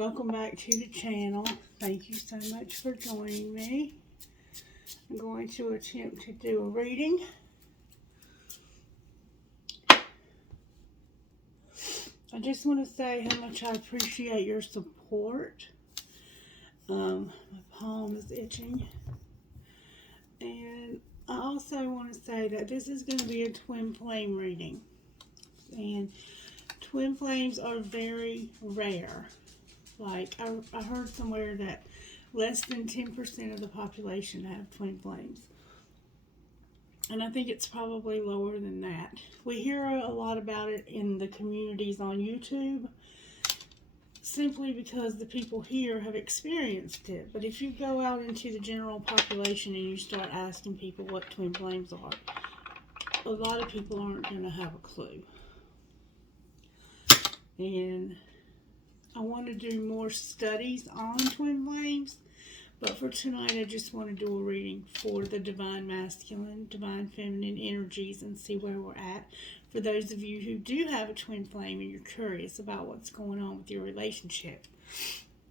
welcome back to the channel. Thank you so much for joining me. I'm going to attempt to do a reading. I just want to say how much I appreciate your support. My palm is itching. And I also want to say that this is going to be a twin flame reading. And twin flames are very rare. Like, I heard somewhere that less than 10% of the population have twin flames. And I think it's probably lower than that. We hear a lot about it in the communities on YouTube, simply because the people here have experienced it. But if you go out into the general population and you start asking people what twin flames are, a lot of people aren't going to have a clue. And I want to do more studies on twin flames, but for tonight I just want to do a reading for the divine masculine, divine feminine energies and see where we're at. For those of you who do have a twin flame and you're curious about what's going on with your relationship.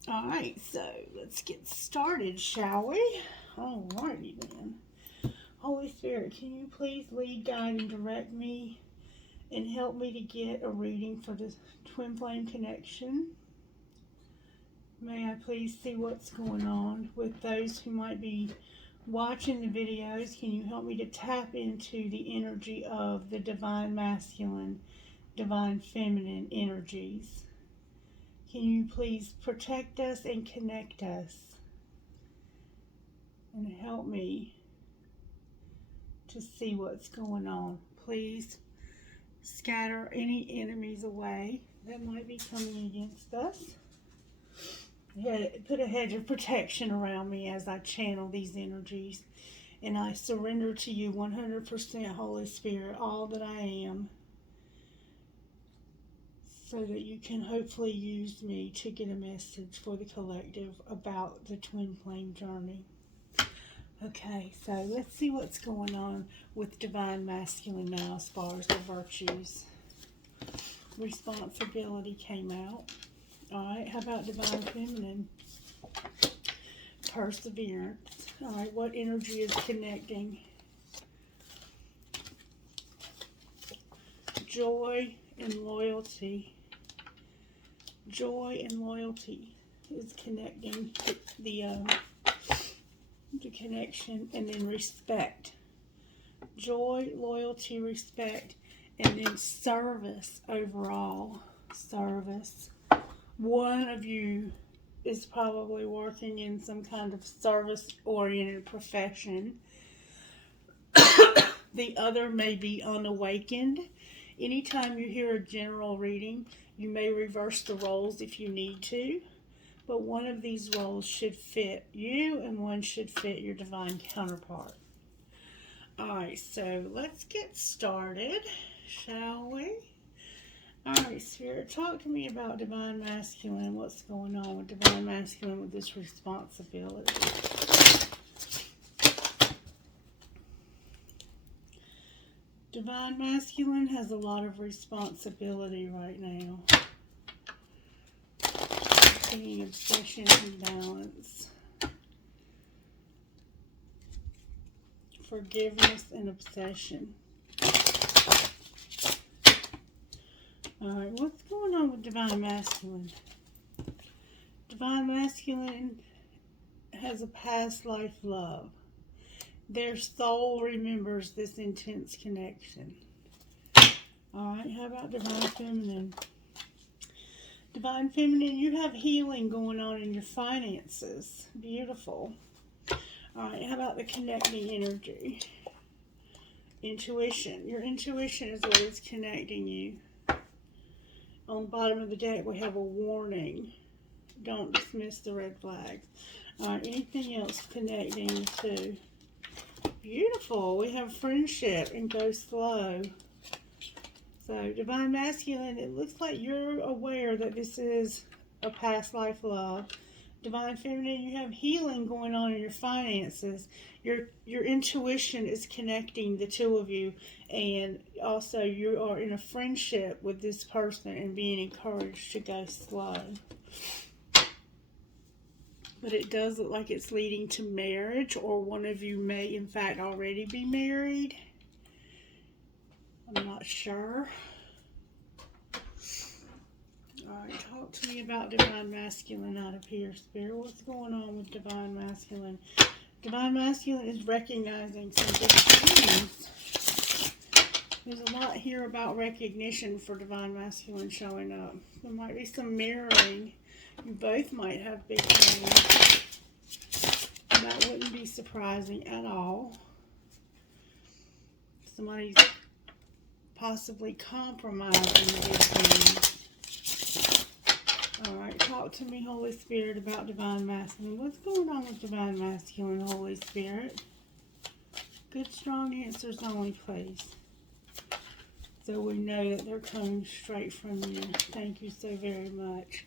Alright, so let's get started, shall we? Alrighty then. Holy Spirit, can you please lead, guide, and direct me and help me to get a reading for the twin flame connection? May I please see what's going on with those who might be watching the videos? Can you help me to tap into the energy of the divine masculine, divine feminine energies? Can you please protect us and connect us and help me to see what's going on? Please scatter any enemies away that might be coming against us. Put a hedge of protection around me as I channel these energies. And I surrender to you 100%, Holy Spirit, all that I am, so that you can hopefully use me to get a message for the collective about the twin flame journey. Okay, so let's see what's going on with divine masculine now as far as the virtues. Responsibility came out. Alright, how about divine feminine? Perseverance. Alright, what energy is connecting? Joy and loyalty. Joy and loyalty is connecting the connection, and then respect. Joy, loyalty, respect, and then service overall. Service. One of you is probably working in some kind of service-oriented profession. The other may be unawakened. Anytime you hear a general reading, you may reverse the roles if you need to. But one of these roles should fit you and one should fit your divine counterpart. Alright, so let's get started, shall we? Alright, Spirit, talk to me about divine masculine. What's going on with divine masculine with this responsibility? Divine masculine has a lot of responsibility right now. Being obsession and balance. Forgiveness and obsession. Alright, what's going on with divine masculine? Divine masculine has a past life love. Their soul remembers this intense connection. Alright, how about divine feminine? Divine feminine, you have healing going on in your finances. Beautiful. Alright, how about the connecting energy? Intuition. Your intuition is what is connecting you. On the bottom of the deck, we have a warning. Don't dismiss the red flags. Alright, anything else connecting the two? Beautiful. We have friendship and go slow. So, divine masculine, it looks like you're aware that this is a past life love. Divine feminine, you have healing going on in your finances. Your intuition is connecting the two of you, and also you are in a friendship with this person and being encouraged to go slow. but it does look like it's leading to marriage, or one of you may in fact already be married. I'm not sure. Alright, talk to me about Divine Masculine out of here, Spirit. What's going on with Divine Masculine? Divine Masculine is recognizing some big things. There's a lot here about recognition for Divine Masculine showing up. There might be some mirroring. You both might have big dreams. That wouldn't be surprising at all. Somebody's possibly compromising the big dreams. Alright, talk to me, Holy Spirit, about Divine Masculine. What's going on with Divine Masculine, Holy Spirit? Good, strong answers only, please. So we know that they're coming straight from you. Thank you so very much.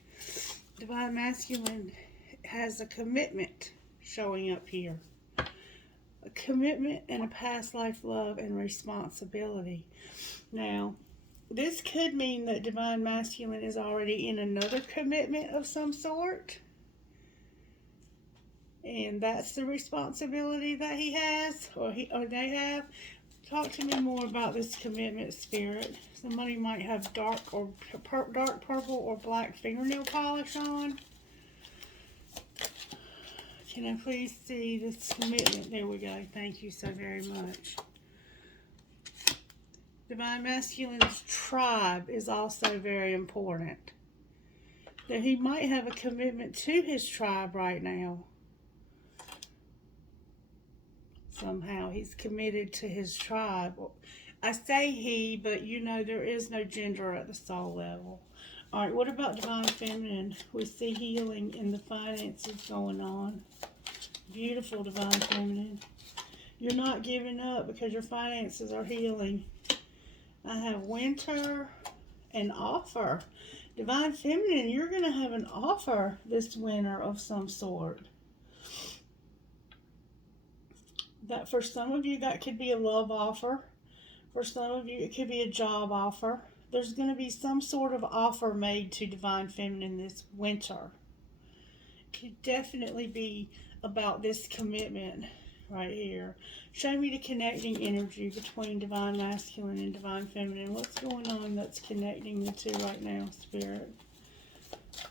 Divine Masculine has a commitment showing up here. A commitment and a past life love and responsibility. Now, this could mean that Divine Masculine is already in another commitment of some sort. And that's the responsibility that he has, or they have. Talk to me more about this commitment, Spirit. Somebody might have dark purple or black fingernail polish on. Can I please see this commitment? There we go. Thank you so very much. Divine Masculine's tribe is also very important. That he might have a commitment to his tribe right now. Somehow he's committed to his tribe. I say he, but you know there is no gender at the soul level. Alright, what about Divine Feminine? We see healing in the finances going on. Beautiful, Divine Feminine. You're not giving up because your finances are healing. I have winter and offer. Divine Feminine, you're going to have an offer this winter of some sort. That for some of you, that could be a love offer. For some of you, it could be a job offer. There's going to be some sort of offer made to Divine Feminine this winter. It could definitely be about this commitment right here. Show me the connecting energy between Divine Masculine and Divine Feminine. What's going on that's connecting the two right now, Spirit?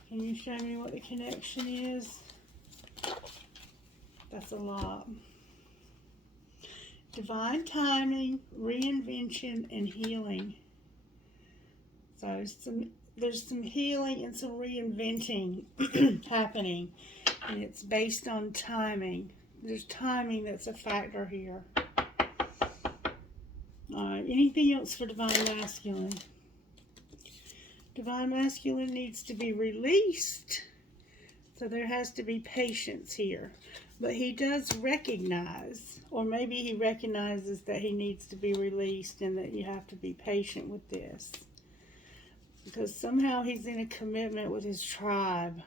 Can you show me what the connection is? That's a lot. Divine timing, reinvention, and healing. So there's some healing and some reinventing happening. And it's based on timing. There's timing that's a factor here. Alright, anything else for Divine Masculine? Divine Masculine needs to be released. So there has to be patience here. But he does recognize, or maybe he recognizes that he needs to be released and that you have to be patient with this. Because somehow he's in a commitment with his tribe.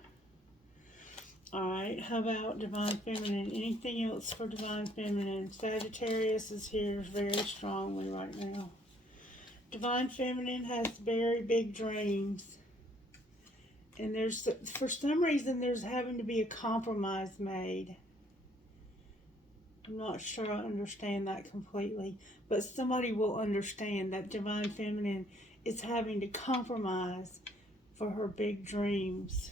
Alright, how about Divine Feminine? Anything else for Divine Feminine? Sagittarius is here very strongly right now. Divine Feminine has very big dreams. And there's, for some reason, there's having to be a compromise made. I'm not sure I understand that completely. But somebody will understand that Divine Feminine is having to compromise for her big dreams.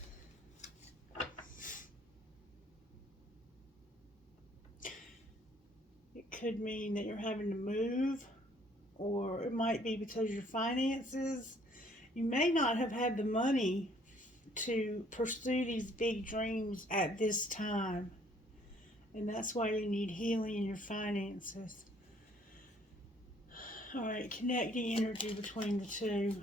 It could mean that you're having to move, or it might be because your finances. You may not have had the money to pursue these big dreams at this time. And that's why you need healing in your finances. Alright, connecting energy between the two.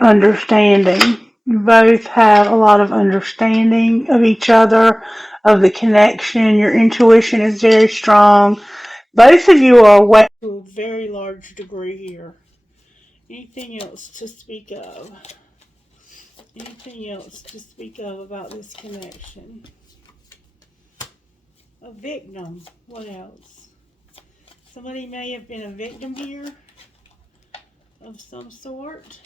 Understanding. You both have a lot of understanding of each other, of the connection. Your intuition is very strong. Both of you are awake to a very large degree here. Anything else to speak of? Anything else to speak of about this connection? A victim. What else? Somebody may have been a victim here of some sort.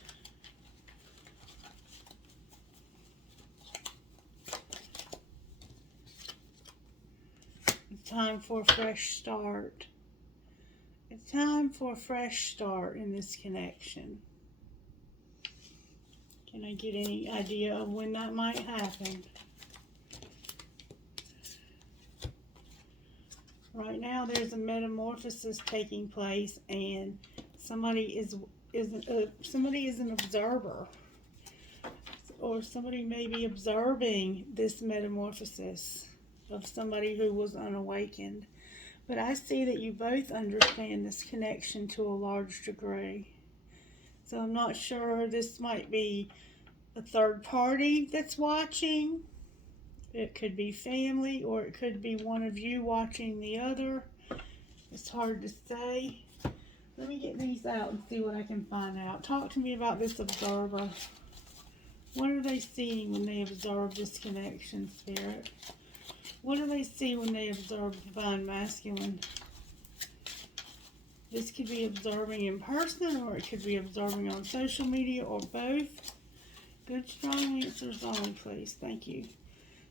time for a fresh start. It's time for a fresh start in this connection. Can I get any idea of when that might happen? Right now, there's a metamorphosis taking place, and somebody is an observer, or somebody may be observing this metamorphosis of somebody who was unawakened. But I see that you both understand this connection to a large degree. So I'm not sure, this might be a third party that's watching. It could be family, or it could be one of you watching the other. It's hard to say. Let me get these out and see what I can find out. Talk to me about this observer. What are they seeing when they observe this connection, Spirit? What do they see when they observe Divine Masculine? This could be observing in person, or it could be observing on social media, or both. Good, strong answers only, please. Thank you.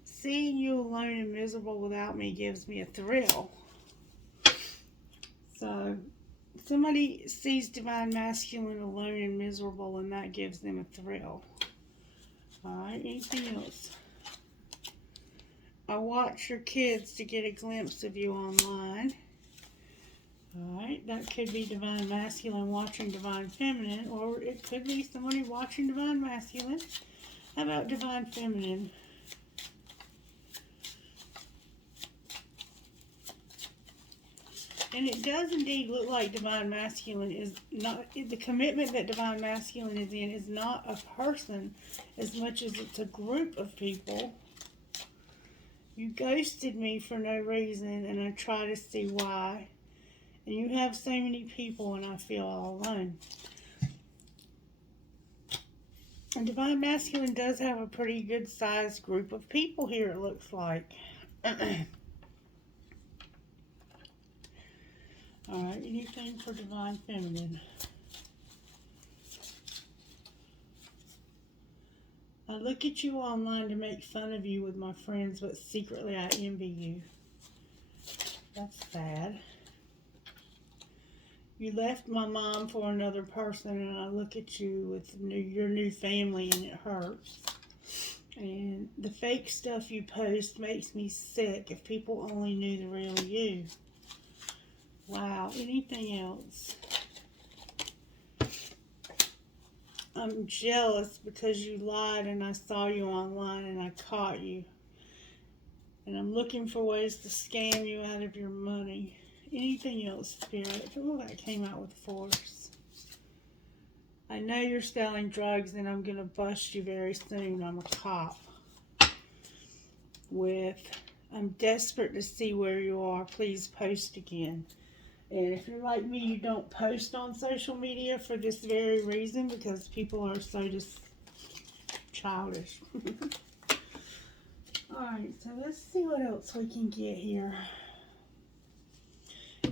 Seeing you alone and miserable without me gives me a thrill. So, somebody sees Divine Masculine alone and miserable, and that gives them a thrill. Alright, anything else? I watch your kids to get a glimpse of you online. Alright, that could be Divine Masculine watching Divine Feminine, or it could be somebody watching Divine Masculine. How about Divine Feminine? And it does indeed look like Divine Masculine is not, the commitment that Divine Masculine is in is not a person as much as it's a group of people. You ghosted me for no reason, and I try to see why. And you have so many people, and I feel all alone. And Divine Masculine does have a pretty good sized group of people here, it looks like. Alright, anything for Divine Feminine? I look at you online to make fun of you with my friends, but secretly I envy you. That's sad. You left my mom for another person, and I look at you with your new family, and it hurts. And the fake stuff you post makes me sick. If people only knew the real you. Wow, anything else? I'm jealous because you lied and I saw you online and I caught you. And I'm looking for ways to scam you out of your money. Anything else, Spirit? Oh, that came out with force. I know you're selling drugs, and I'm going to bust you very soon. I'm a cop. I'm desperate to see where you are. Please post again. And if you're like me, you don't post on social media for this very reason, because people are so just childish. Alright, so let's see what else we can get here.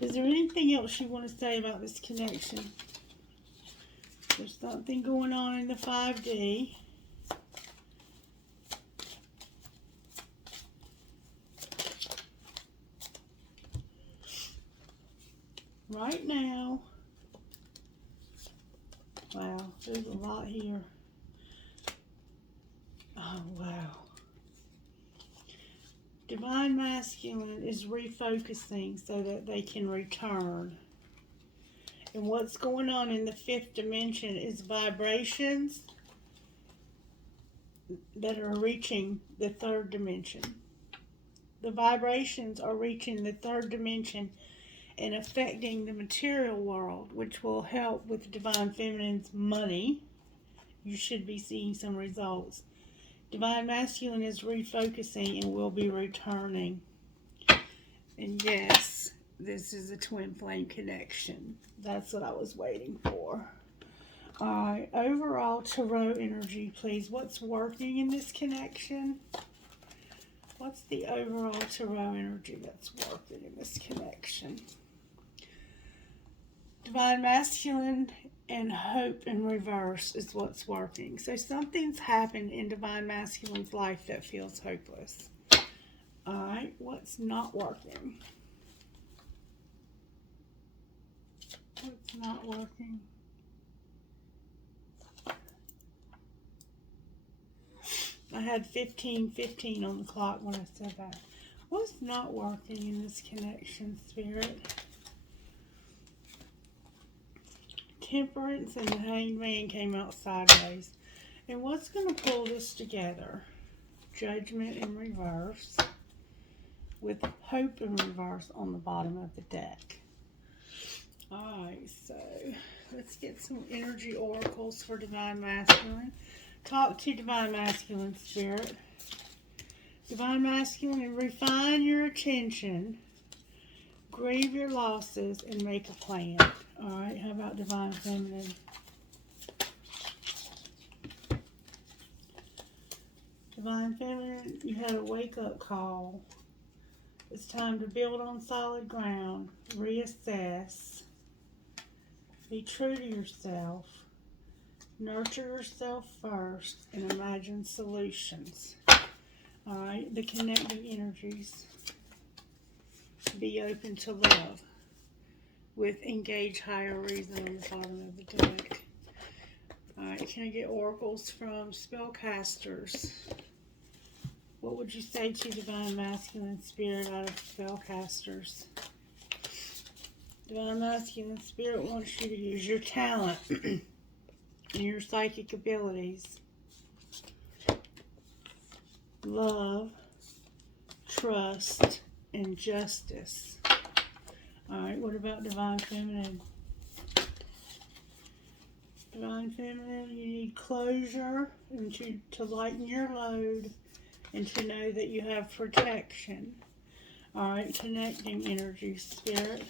Is there anything else you want to say about this connection? There's something going on in the 5D. Right now, wow, there's a lot here. Oh, wow. Divine Masculine is refocusing so that they can return. And what's going on in the 5th dimension is vibrations that are reaching the 3rd dimension. The vibrations are reaching the 3rd dimension and affecting the material world, which will help with Divine Feminine's money. You should be seeing some results. Divine Masculine is refocusing and will be returning. And yes, this is a twin flame connection. That's what I was waiting for. Alright, overall tarot energy, please. What's working in this connection? What's the overall tarot energy that's working in this connection? Divine Masculine and hope in reverse is what's working. So something's happened in Divine Masculine's life that feels hopeless. Alright, what's not working? What's not working? I had 15:15 on the clock when I said that. What's not working in this connection, Spirit? Temperance and the Hanged Man came out sideways. And what's going to pull this together? Judgment in reverse with Hope in reverse on the bottom of the deck. Alright, so let's get some energy oracles for Divine Masculine. Talk to Divine Masculine, Spirit. Divine Masculine, refine your attention, grieve your losses, and make a plan. Alright, how about Divine Feminine? Divine Feminine, you had a wake-up call. It's time to build on solid ground, reassess, be true to yourself, nurture yourself first, and imagine solutions. Alright, the connecting energies. Be open to love with engage higher reason on the bottom of the deck. Alright, can I get oracles from spellcasters? What would you say to Divine Masculine Spirit out of spellcasters? Divine Masculine Spirit wants you to use your talent and your psychic abilities. Love, trust, and justice. Alright, what about Divine Feminine? Divine Feminine, you need closure and to lighten your load and to know that you have protection. Alright, connecting energy, Spirit.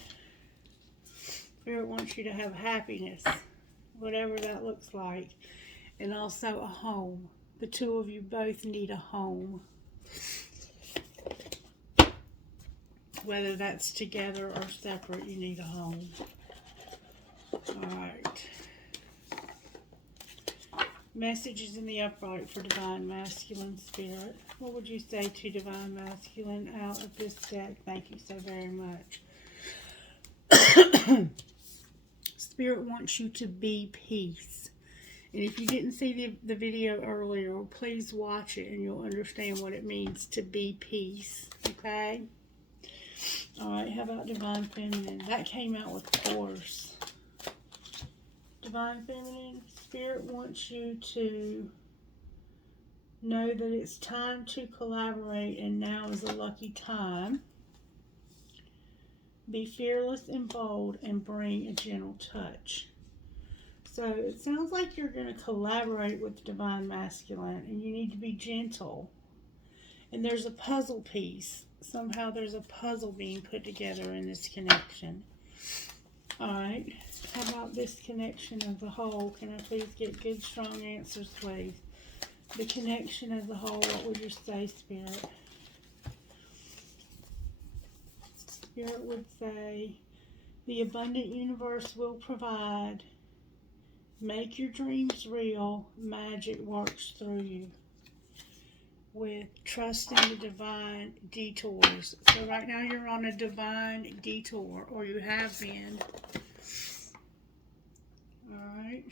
Spirit wants you to have happiness, whatever that looks like, and also a home. The two of you both need a home. Whether that's together or separate, you need a home. Alright. Messages in the upright for Divine Masculine Spirit. What would you say to Divine Masculine out of this deck? Thank you so very much. Spirit wants you to be peace. And if you didn't see the video earlier, please watch it and you'll understand what it means to be peace. Okay? Alright, how about Divine Feminine? That came out with Force. Divine Feminine, Spirit wants you to know that it's time to collaborate and now is a lucky time. Be fearless and bold and bring a gentle touch. So it sounds like you're going to collaborate with Divine Masculine and you need to be gentle. And there's a puzzle piece. Somehow there's a puzzle being put together in this connection. Alright, how about this connection as a whole? Can I please get good, strong answers, please? The connection as a whole, what would you say, Spirit? Spirit would say, the abundant universe will provide. Make your dreams real. Magic works through you. With trusting the divine detours. So right now you're on a divine detour, or you have been. Alright.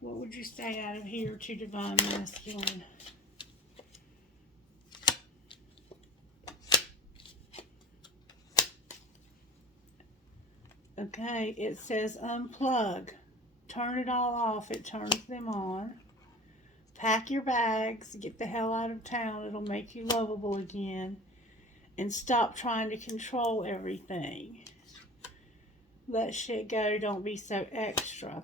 What would you say out of here to Divine Masculine? Okay, it says unplug. Turn it all off. It turns them on. Pack your bags. Get the hell out of town. It'll make you lovable again. And stop trying to control everything. Let shit go. Don't be so extra.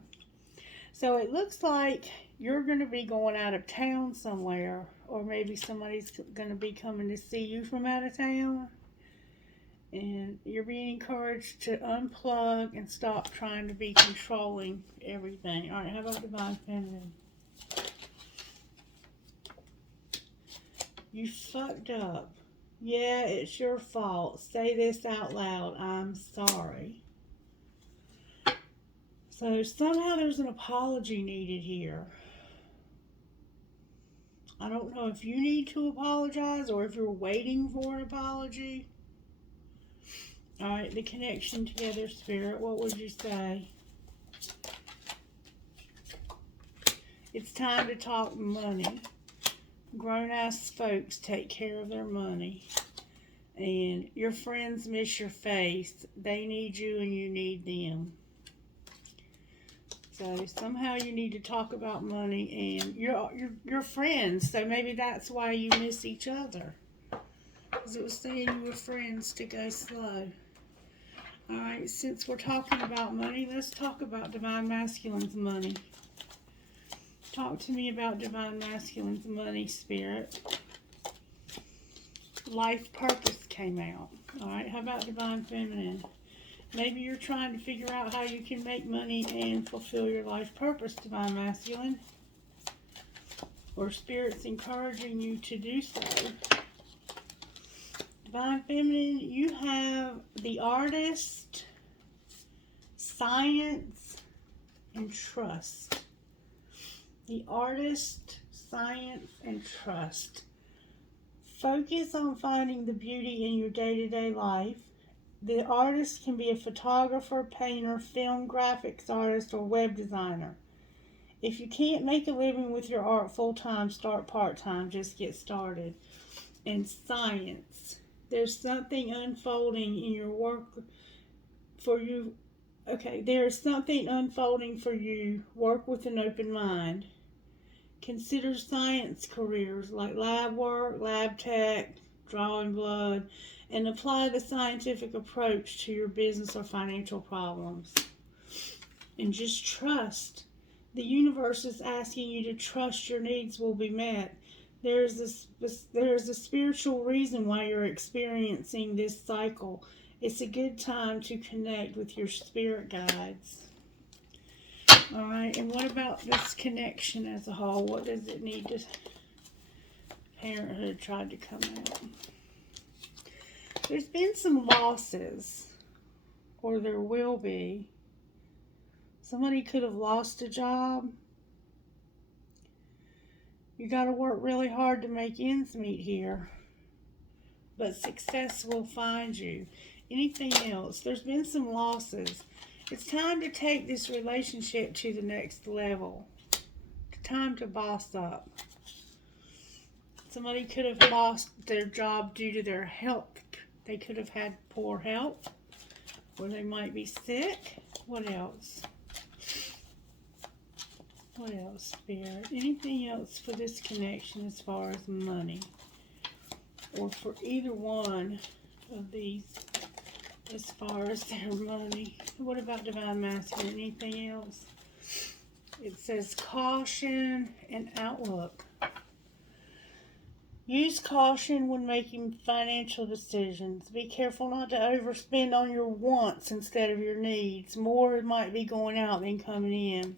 So it looks like you're going to be going out of town somewhere. Or maybe somebody's going to be coming to see you from out of town. And you're being encouraged to unplug and stop trying to be controlling everything. Alright, how about Divine Feminine? You fucked up. Yeah, it's your fault. Say this out loud. I'm sorry. So somehow there's an apology needed here. I don't know if you need to apologize or if you're waiting for an apology. Alright, the connection together, Spirit, what would you say? It's time to talk money. Grown-ass folks take care of their money. And your friends miss your face. They need you and you need them. So somehow you need to talk about money, and you're friends. So maybe that's why you miss each other. Because it was saying you were friends to go slow. Alright, since we're talking about money, let's talk about Divine Masculine's money. Talk to me about Divine Masculine's money, Spirit. Life Purpose came out. Alright, how about Divine Feminine? Maybe you're trying to figure out how you can make money and fulfill your life purpose, Divine Masculine. Or Spirit's encouraging you to do so. Divine Feminine, you have the Artist, Science, and Trust. The Artist, Science, and Trust. Focus on finding the beauty in your day-to-day life. The artist can be a photographer, painter, film, graphics artist, or web designer. If you can't make a living with your art full-time, start part-time. Just get started. And Science. There's something unfolding in your work for you. Okay, there's something unfolding for you. Work with an open mind. Consider science careers like lab work, lab tech, drawing blood, and apply the scientific approach to your business or financial problems. And just trust. The universe is asking you to trust your needs will be met. There is a spiritual reason why you're experiencing this cycle. It's a good time to connect with your spirit guides. Alright, and what about this connection as a whole? What does it need to... Parenthood tried to come out. There's been some losses, or there will be. Somebody could have lost a job. You got to work really hard to make ends meet here, but success will find you. Anything else? There's been some losses. It's time to take this relationship to the next level. It's time to boss up. Somebody could have lost their job due to their health. They could have had poor health, or they might be sick. What else? What else, Spirit? Anything else for this connection as far as money? Or for either one of these as far as their money? What about Divine Masculine? Anything else? It says caution and outlook. Use caution when making financial decisions. Be careful not to overspend on your wants instead of your needs. More might be going out than coming in.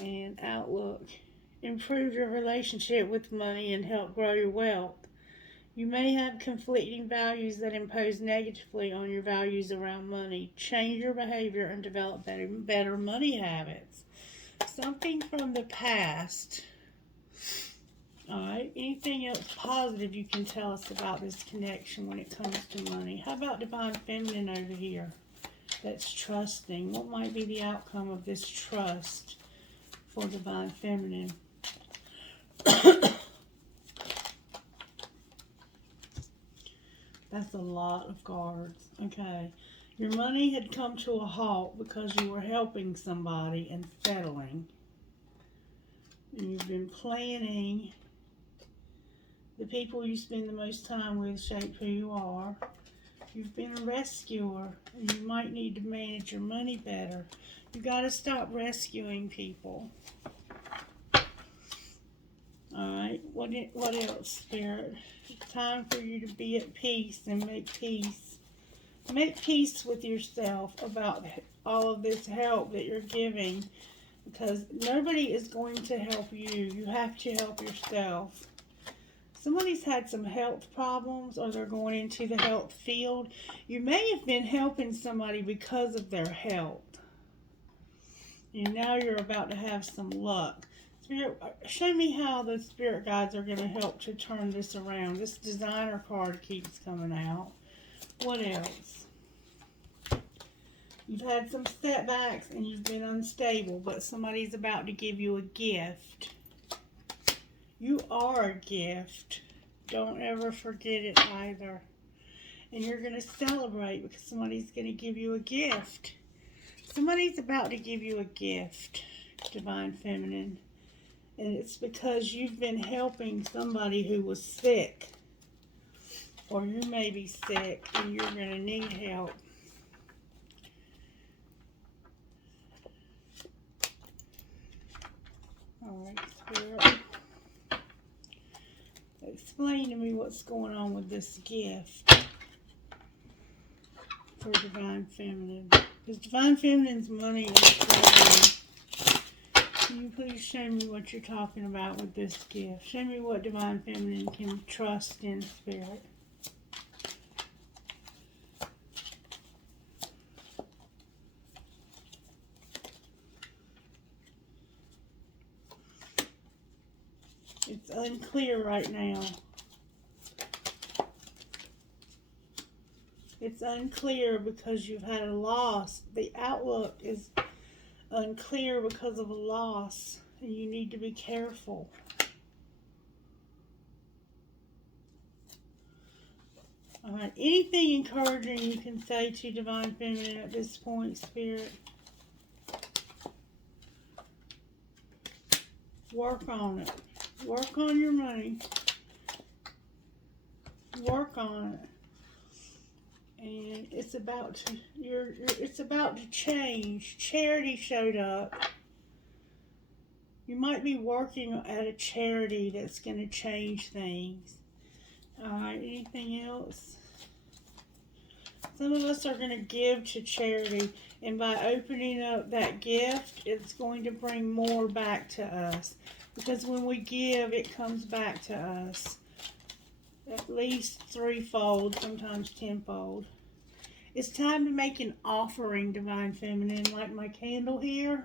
And outlook. Improve your relationship with money and help grow your wealth. You may have conflicting values that impose negatively on your values around money. Change your behavior and develop better money habits. Something from the past. Alright, anything else positive you can tell us about this connection when it comes to money? How about Divine Feminine over here? That's trusting. What might be the outcome of this trust for Divine Feminine? That's a lot of cards. Okay. Your money had come to a halt because you were helping somebody and settling. And you've been planning. The people you spend the most time with shape who you are. You've been a rescuer, and you might need to manage your money better. You got to stop rescuing people. Alright, what else, Spirit? It's time for you to be at peace and make peace. Make peace with yourself about all of this help that you're giving, because nobody is going to help you. You have to help yourself. Somebody's had some health problems, or they're going into the health field. You may have been helping somebody because of their health. And now you're about to have some luck. Spirit, show me how the spirit guides are going to help to turn this around. This designer card keeps coming out. What else? You've had some setbacks and you've been unstable, but somebody's about to give you a gift. You are a gift. Don't ever forget it either. And you're going to celebrate because somebody's going to give you a gift. Somebody's about to give you a gift, Divine Feminine. And it's because you've been helping somebody who was sick. Or you may be sick and you're going to need help. Alright, Spirit. Explain to me what's going on with this gift for Divine Feminine. Because Divine Feminine's money is flowing. Can you please show me what you're talking about with this gift? Show me what Divine Feminine can trust in, Spirit. It's unclear right now. It's unclear because you've had a loss. The outlook is unclear because of a loss, and you need to be careful. Alright, anything encouraging you can say to Divine Feminine at this point, Spirit? Work on it. Work on your money. Work on it. And it's about to it's about to change. Charity showed up. You might be working at a charity that's going to change things. Alright, anything else? Some of us are going to give to charity, and by opening up that gift, it's going to bring more back to us. Because when we give, it comes back to us. At least threefold, sometimes tenfold. It's time to make an offering, Divine Feminine, like my candle here.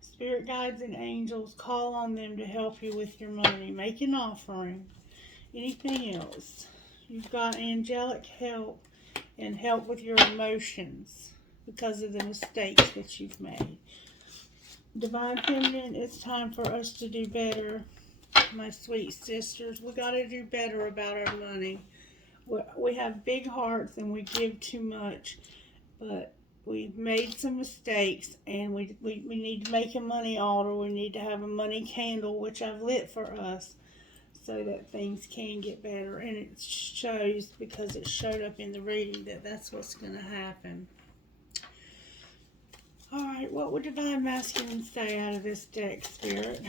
Spirit guides and angels, call on them to help you with your money. Make an offering. Anything else? You've got angelic help and help with your emotions because of the mistakes that you've made. Divine Feminine, it's time for us to do better, my sweet sisters. We got to do better about our money. We have big hearts and we give too much, but we've made some mistakes, and we need to make a money altar. We need to have a money candle, which I've lit for us, so that things can get better. And it shows, because it showed up in the reading, that that's what's going to happen. Alright, what would Divine Masculine say out of this deck, Spirit?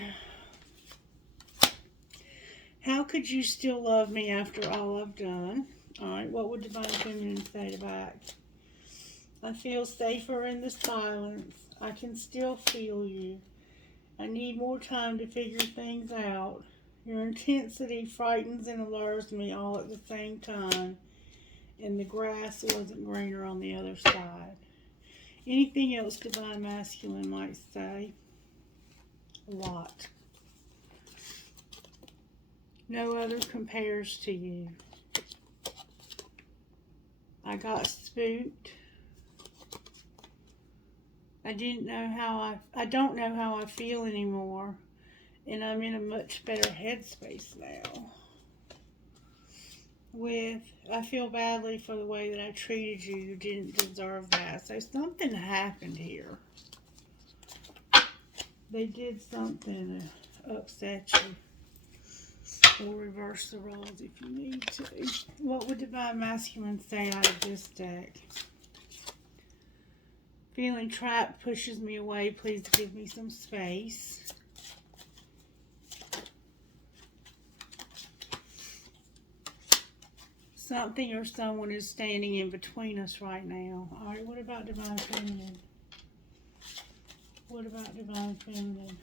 How could you still love me after all I've done? Alright, what would Divine Feminine say back? I feel safer in the silence. I can still feel you. I need more time to figure things out. Your intensity frightens and allures me all at the same time. And the grass wasn't greener on the other side. Anything else Divine Masculine might say? A lot. No other compares to you. I got spooked. I don't know how I feel anymore. And I'm in a much better headspace now. I feel badly for the way that I treated you. You didn't deserve that. So something happened here. They did something to upset you. Or reverse the roles if you need to. What would Divine Masculine say out of this deck? Feeling trapped pushes me away. Please give me some space. Something or someone is standing in between us right now. Alright, what about Divine Feminine? What about Divine Feminine?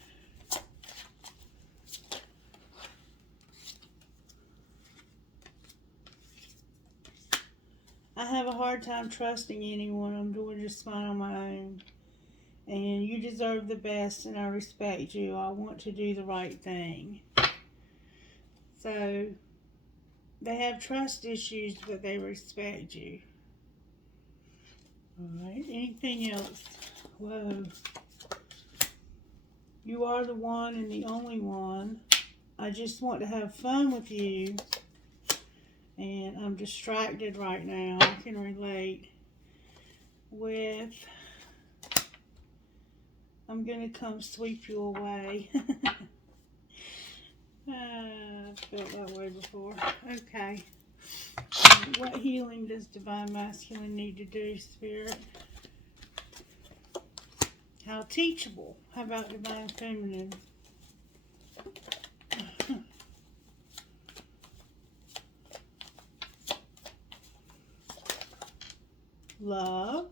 I have a hard time trusting anyone. I'm doing just fine on my own. And you deserve the best, and I respect you. I want to do the right thing. So, They have trust issues, but they respect you. Alright, anything else? Whoa. You are the one and the only one. I just want to have fun with you. And I'm distracted right now. I can relate with... I'm going to come sweep you away. I've felt that way before. Okay. What healing does Divine Masculine need to do, Spirit? How teachable. How about Divine Feminine? Love.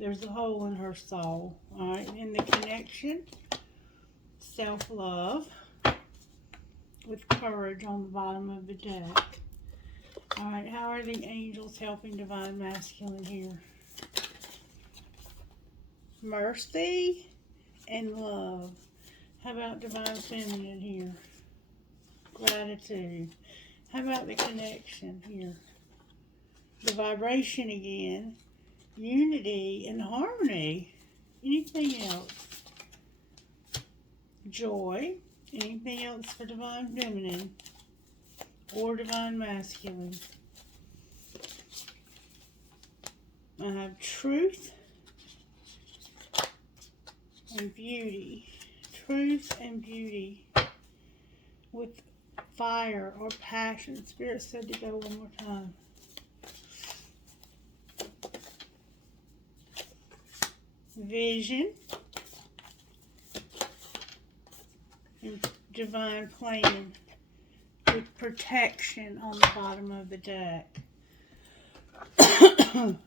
There's a hole in her soul. Alright, in the connection. Self-love. With courage on the bottom of the deck. Alright, how are the angels helping Divine Masculine here? Mercy and love. How about Divine Feminine here? Gratitude. How about the connection here? The vibration again. Unity and harmony. Anything else? Joy. Anything else for Divine Feminine? Or Divine Masculine? I have truth and beauty. Truth and beauty with fire or passion. Spirit said to go one more time. Vision and divine plan with protection on the bottom of the deck.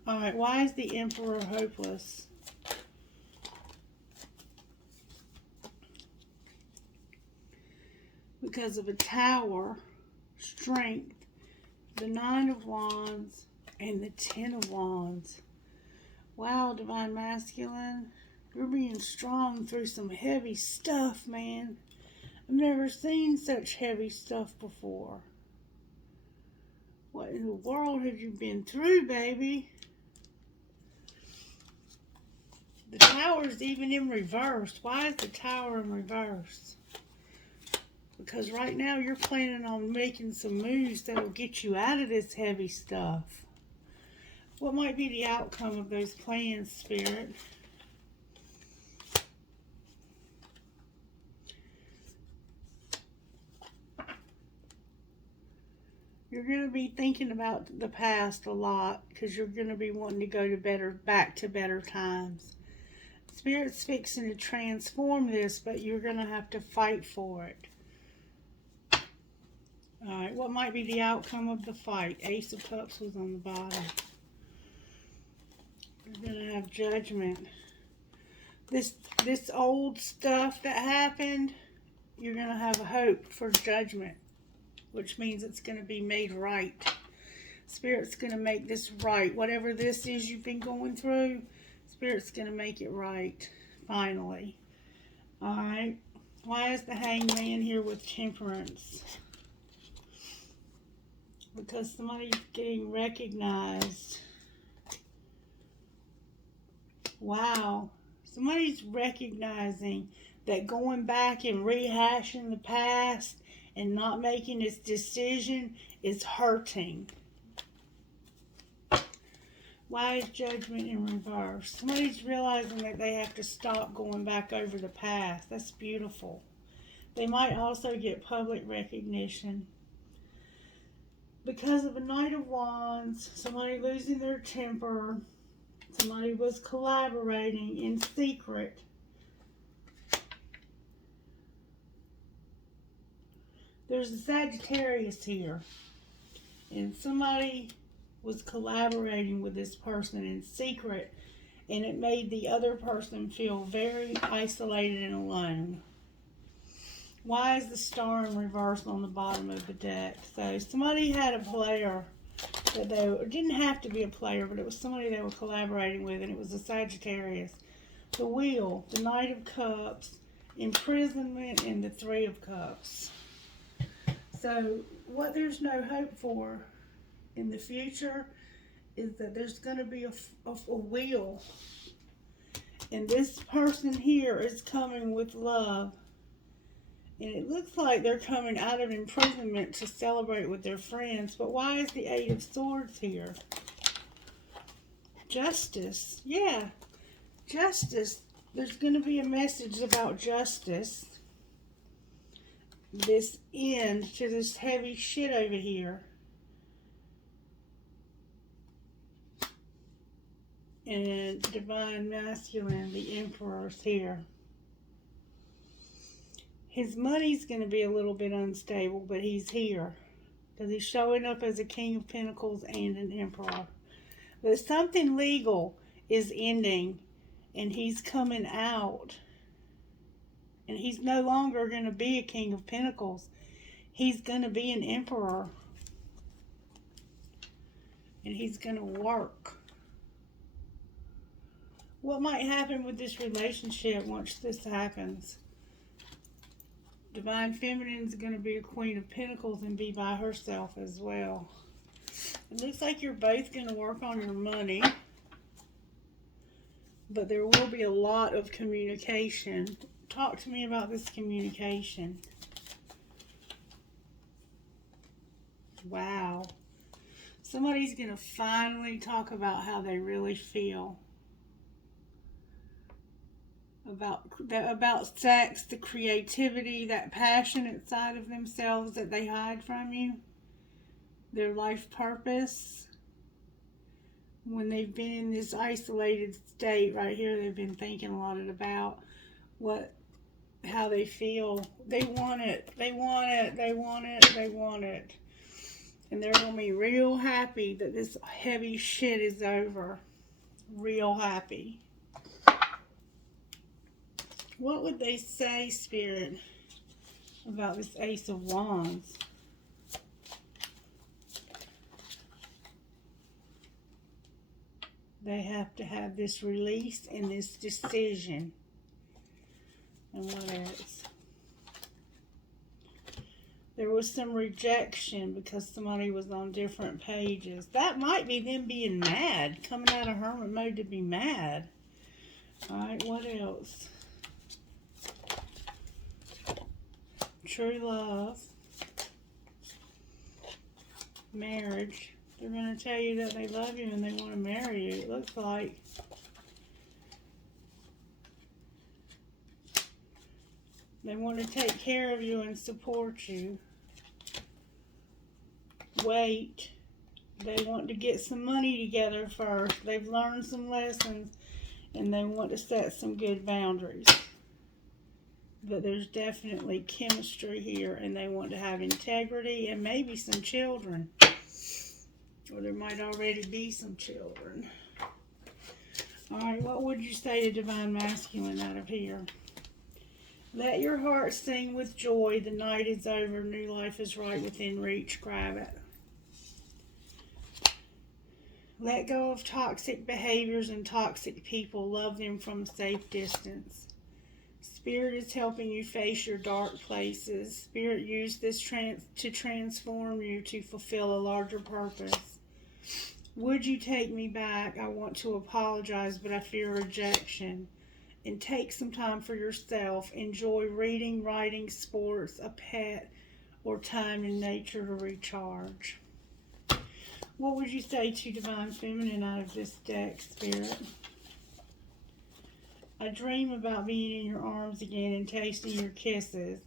Alright, why is the Emperor hopeless? Because of a Tower, strength, the Nine of Wands, and the Ten of Wands. Wow, Divine Masculine, you're being strong through some heavy stuff, man. I've never seen such heavy stuff before. What in the world have you been through, baby? The Tower's even in reverse. Why is the Tower in reverse? Because right now you're planning on making some moves that will get you out of this heavy stuff. What might be the outcome of those plans, Spirit? You're going to be thinking about the past a lot because you're going to be wanting to go to back to better times. Spirit's fixing to transform this, but you're going to have to fight for it. Alright, what might be the outcome of the fight? Ace of Cups was on the bottom. You're going to have judgment. This old stuff that happened, you're going to have a hope for judgment, which means it's going to be made right. Spirit's going to make this right. Whatever this is you've been going through, Spirit's going to make it right, finally. Alright, why is the Hanged Man here with Temperance? Because somebody's getting recognized. Wow. Somebody's recognizing that going back and rehashing the past and not making this decision is hurting. Why is Judgment in reverse? Somebody's realizing that they have to stop going back over the past. That's beautiful. They might also get public recognition. Because of a Knight of Wands, somebody losing their temper, somebody was collaborating in secret. There's a Sagittarius here, and somebody was collaborating with this person in secret, and it made the other person feel very isolated and alone. Why is the Star in reverse on the bottom of the deck? So somebody had a player that it didn't have to be a player, but it was somebody they were collaborating with, and it was a Sagittarius. The Wheel, the Knight of Cups, imprisonment, and the Three of Cups. So what there's no hope for in the future is that there's going to be a wheel. And this person here is coming with love. And it looks like they're coming out of imprisonment to celebrate with their friends. But why is the Eight of Swords here? Justice. Yeah. Justice. There's going to be a message about justice. This end to this heavy shit over here. And Divine Masculine, the Emperor's here. His money's going to be a little bit unstable, but he's here. Because he's showing up as a King of Pentacles and an Emperor. But something legal is ending, and he's coming out. And he's no longer going to be a King of Pentacles. He's going to be an Emperor. And he's going to work. What might happen with this relationship once this happens? Divine Feminine is going to be a Queen of Pentacles and be by herself as well. It looks like you're both going to work on your money. But there will be a lot of communication. Talk to me about this communication. Wow. Somebody's going to finally talk about how they really feel. About sex, the creativity, that passionate side of themselves that they hide from you. Their life purpose. When they've been in this isolated state right here, they've been thinking a lot about how they feel. They want it. They want it. They want it. They want it. And they're going to be real happy that this heavy shit is over. Real happy. What would they say, Spirit, about this Ace of Wands? They have to have this release and this decision. And what else? There was some rejection because somebody was on different pages. That might be them being mad. Coming out of hermit mode to be mad. Alright, what else? True love. Marriage. They're going to tell you that they love you and they want to marry you. It looks like. They want to take care of you and support you. Wait. They want to get some money together first. They've learned some lessons and they want to set some good boundaries. But there's definitely chemistry here and they want to have integrity and maybe some children. Or there might already be some children. Alright, what would you say to Divine Masculine out of here? Let your heart sing with joy. The night is over. New life is right within reach. Grab it. Let go of toxic behaviors and toxic people. Love them from a safe distance. Spirit is helping you face your dark places. Spirit used this to transform you to fulfill a larger purpose. Would you take me back? I want to apologize, but I fear rejection. And take some time for yourself. Enjoy reading, writing, sports, a pet, or time in nature to recharge. What would you say to Divine Feminine out of this deck, Spirit? I dream about being in your arms again and tasting your kisses.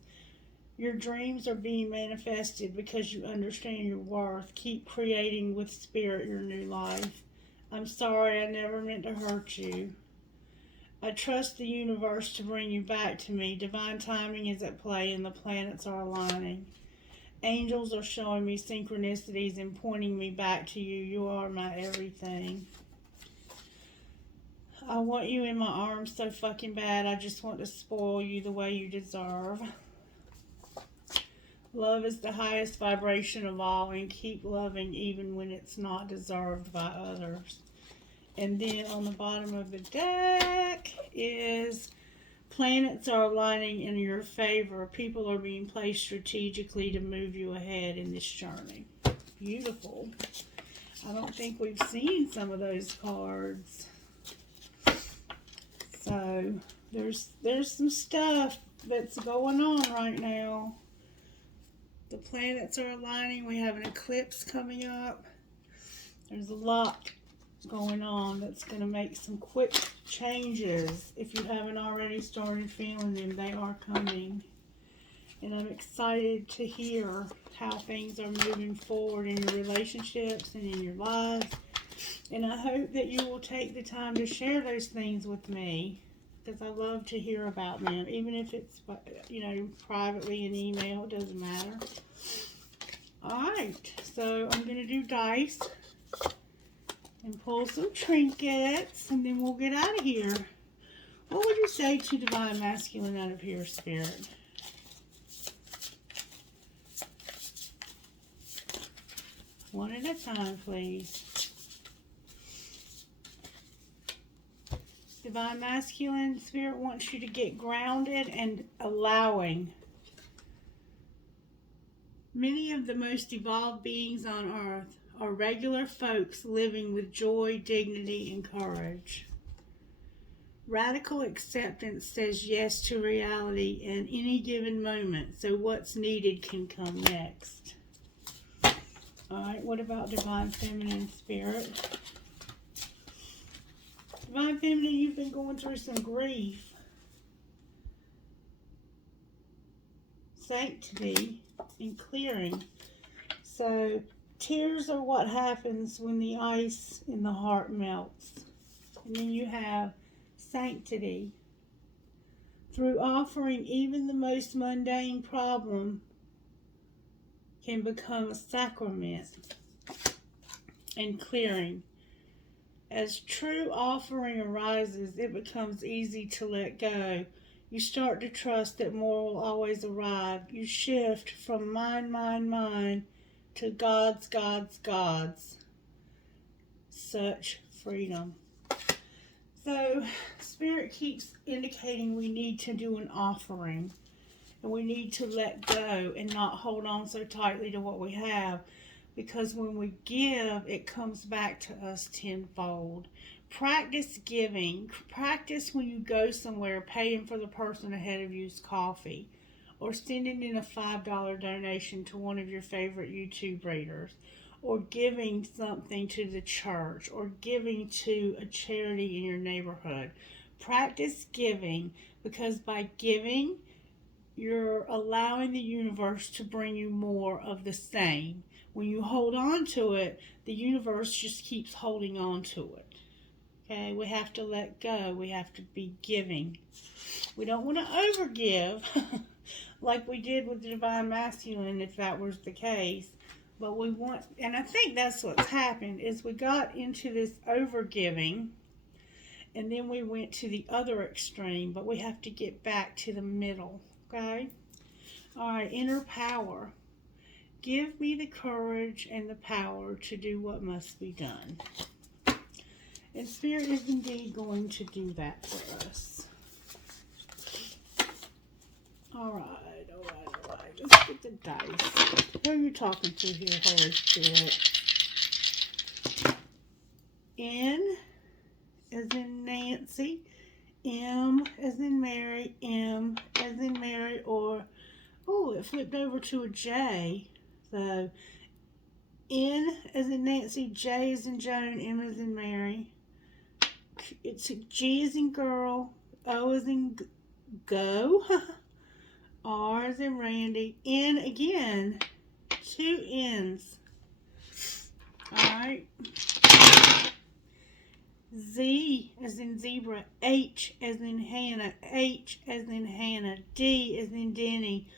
Your dreams are being manifested because you understand your worth. Keep creating with Spirit your new life. I'm sorry, I never meant to hurt you. I trust the universe to bring you back to me. Divine timing is at play and the planets are aligning. Angels are showing me synchronicities and pointing me back to you. You are my everything. I want you in my arms so fucking bad. I just want to spoil you the way you deserve. Love is the highest vibration of all, and keep loving even when it's not deserved by others. And then on the bottom of the deck is, planets are aligning in your favor. People are being placed strategically to move you ahead in this journey. Beautiful. I don't think we've seen some of those cards. So there's some stuff that's going on right now. The planets are aligning. We have an eclipse coming up. There's a lot going on that's going to make some quick changes. If you haven't already started feeling them, they are coming. And I'm excited to hear how things are moving forward in your relationships and in your lives. And I hope that you will take the time to share those things with me, because I love to hear about them, even if it's, privately in email. It doesn't matter. Alright, so I'm going to do dice and pull some trinkets, and then we'll get out of here. What would you say to Divine Masculine out of here, Spirit? One at a time, please. Divine Masculine, Spirit wants you to get grounded and allowing. Many of the most evolved beings on earth are regular folks living with joy, dignity, and courage. Radical acceptance says yes to reality in any given moment, so what's needed can come next. Alright, what about Divine Feminine, Spirit? Divine Feminine, you've been going through some grief. Sanctity and clearing. So, tears are what happens when the ice in the heart melts. And then you have sanctity. Through offering, even the most mundane problem can become a sacrament. And clearing. As true offering arises, it becomes easy to let go. You start to trust that more will always arrive. You shift from mine, to God's. Such freedom. So, Spirit keeps indicating we need to do an offering. And we need to let go and not hold on so tightly to what we have. Because when we give, it comes back to us tenfold. Practice giving. Practice when you go somewhere, paying for the person ahead of you's coffee. Or sending in a $5 donation to one of your favorite YouTube readers. Or giving something to the church. Or giving to a charity in your neighborhood. Practice giving, because by giving, you're allowing the universe to bring you more of the same. When you hold on to it, the universe just keeps holding on to it. Okay, we have to let go. We have to be giving. We don't want to overgive like we did with the Divine Masculine, if that was the case. But we want, and I think that's what's happened, is we got into this overgiving, and then we went to the other extreme, but we have to get back to the middle. Okay? All right, inner power. Give me the courage and the power to do what must be done. And Spirit is indeed going to do that for us. All right. Let's get the dice. Who are you talking to here, Holy Spirit? N as in Nancy. M as in Mary. M as in Mary. Or, oh, it flipped over to a J. So, N as in Nancy, J as in Joan, M as in Mary. It's a G as in girl, O as in go, R as in Randy, N again, 2 N's. Alright. Z as in zebra, H as in Hannah, H as in Hannah, D as in Denny,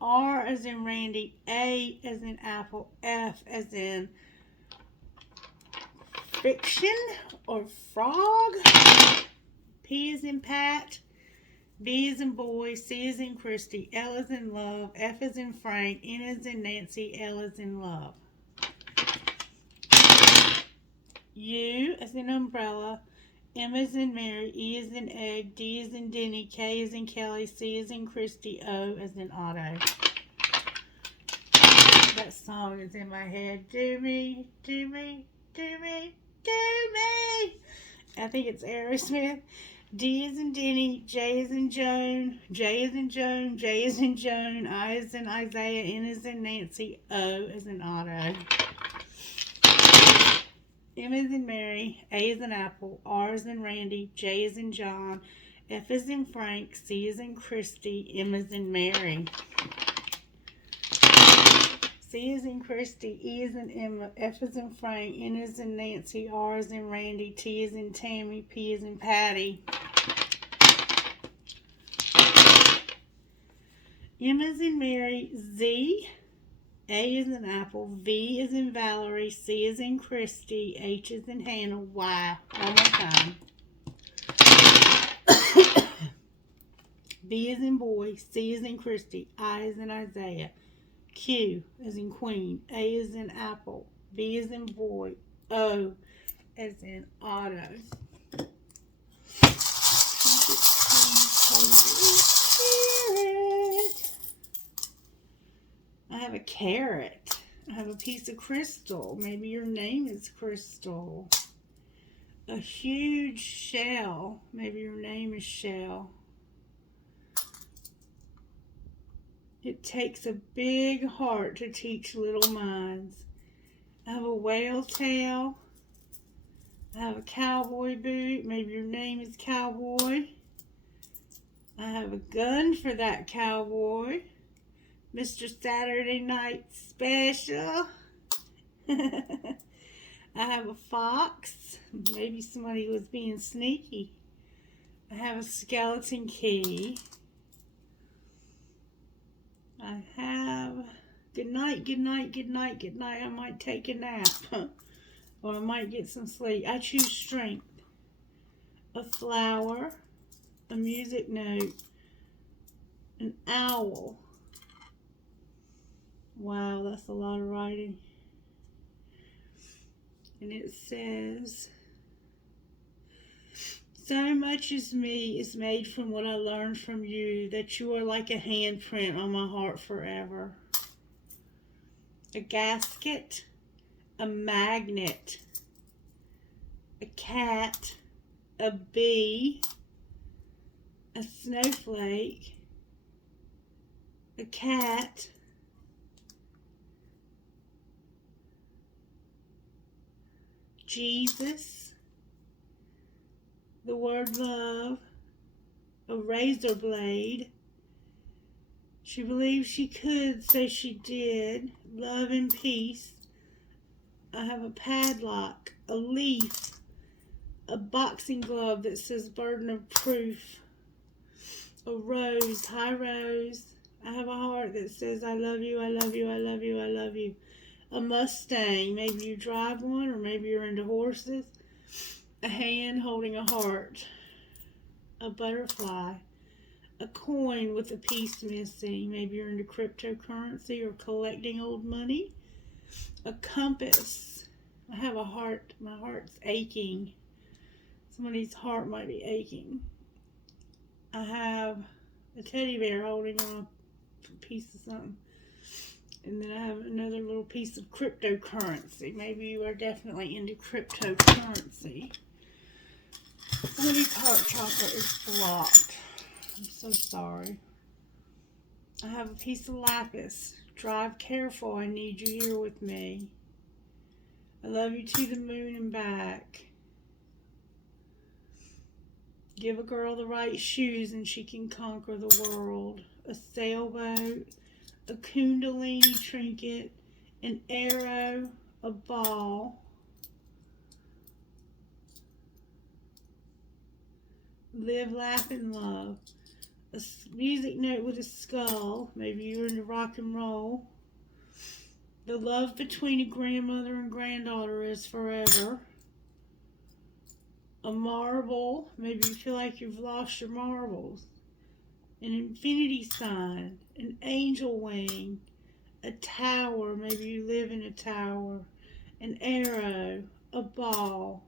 R as in Randy, A as in apple, F as in fiction or frog, P as in Pat, B as in boy, C as in Christie, L as in love, F as in Frank, N as in Nancy, L as in love. U as in umbrella, M as in Mary, E as in Egg, D as in Denny, K as in Kelly, C as in Christie, O as in Otto. That song is in my head. Do me, do me, do me, do me. I think it's Aerosmith. D as in Denny, J as in Joan, J as in Joan, J as in Joan, I as in Isaiah, N as in Nancy, O as in Otto. M as in Mary, A as in Apple, R as in Randy, J as in John, F as in Frank, C as in Christy, M as in Mary. C as in Christy, E as in Emma, F as in Frank, N as in Nancy, R as in Randy, T as in Tammy, P as in Patty. M as in Mary, Z, A as in Apple, V as in Valerie, C as in Christy, H as in Hannah, Y. One more time. B as in boy, C as in Christy, I as in Isaiah, Q as in Queen, A as in Apple, B as in boy, O as in Otto. I have a carrot. I have a piece of crystal. Maybe your name is Crystal. A huge shell. Maybe your name is Shell. It takes a big heart to teach little minds. I have a whale tail. I have a cowboy boot. Maybe your name is Cowboy. I have a gun for that cowboy. Mr. Saturday Night Special. I have a fox. Maybe somebody was being sneaky. I have a skeleton key. I have good night, good night, good night, good night. I might take a nap. Or I might get some sleep. I choose strength. A flower. A music note. An owl. Wow, that's a lot of writing. And it says, so much as me is made from what I learned from you, that you are like a handprint on my heart forever. A gasket, a magnet, a cat, a bee, a snowflake, a cat, Jesus, the word love, a razor blade. She believed she could, so she did. Love and peace. I have a padlock, a leaf, a boxing glove that says burden of proof, a rose, high rose. I have a heart that says I love you, I love you, I love you, I love you. A Mustang, maybe you drive one, or maybe you're into horses. A hand holding a heart. A butterfly. A coin with a piece missing. Maybe you're into cryptocurrency or collecting old money. A compass. I have a heart. My heart's aching. Somebody's heart might be aching. I have a teddy bear holding on a piece of something. And then I have another little piece of cryptocurrency. Maybe you are definitely into cryptocurrency. Somebody's heart chakra is blocked. I'm so sorry. I have a piece of lapis. Drive careful. I need you here with me. I love you to the moon and back. Give a girl the right shoes and she can conquer the world. A sailboat. A kundalini trinket, an arrow, a ball, live, laugh, and love, a music note with a skull, maybe you're into rock and roll, the love between a grandmother and granddaughter is forever, a marble, maybe you feel like you've lost your marbles, an infinity sign, an angel wing, a tower, maybe you live in a tower, an arrow, a ball,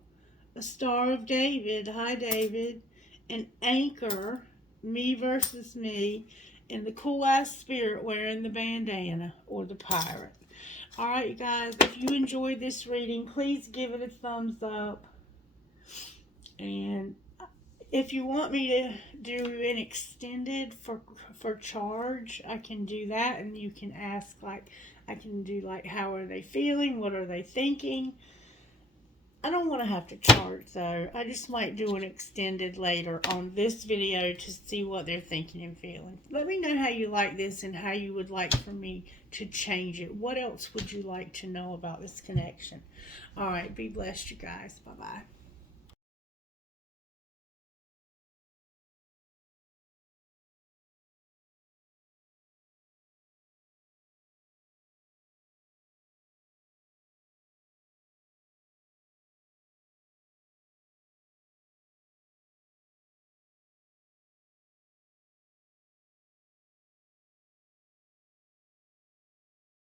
a Star of David, hi David, an Anchor, me versus me, and the cool-ass spirit wearing the bandana, or the pirate. Alright, you guys, if you enjoyed this reading, please give it a thumbs up. And if you want me to do an extended for charge, I can do that, and you can ask, like, I can do, like, how are they feeling, what are they thinking. I don't want to have to charge, though. I just might do an extended later on this video to see what they're thinking and feeling. Let me know how you like this and how you would like for me to change it. What else would you like to know about this connection? All right, be blessed, you guys. Bye-bye.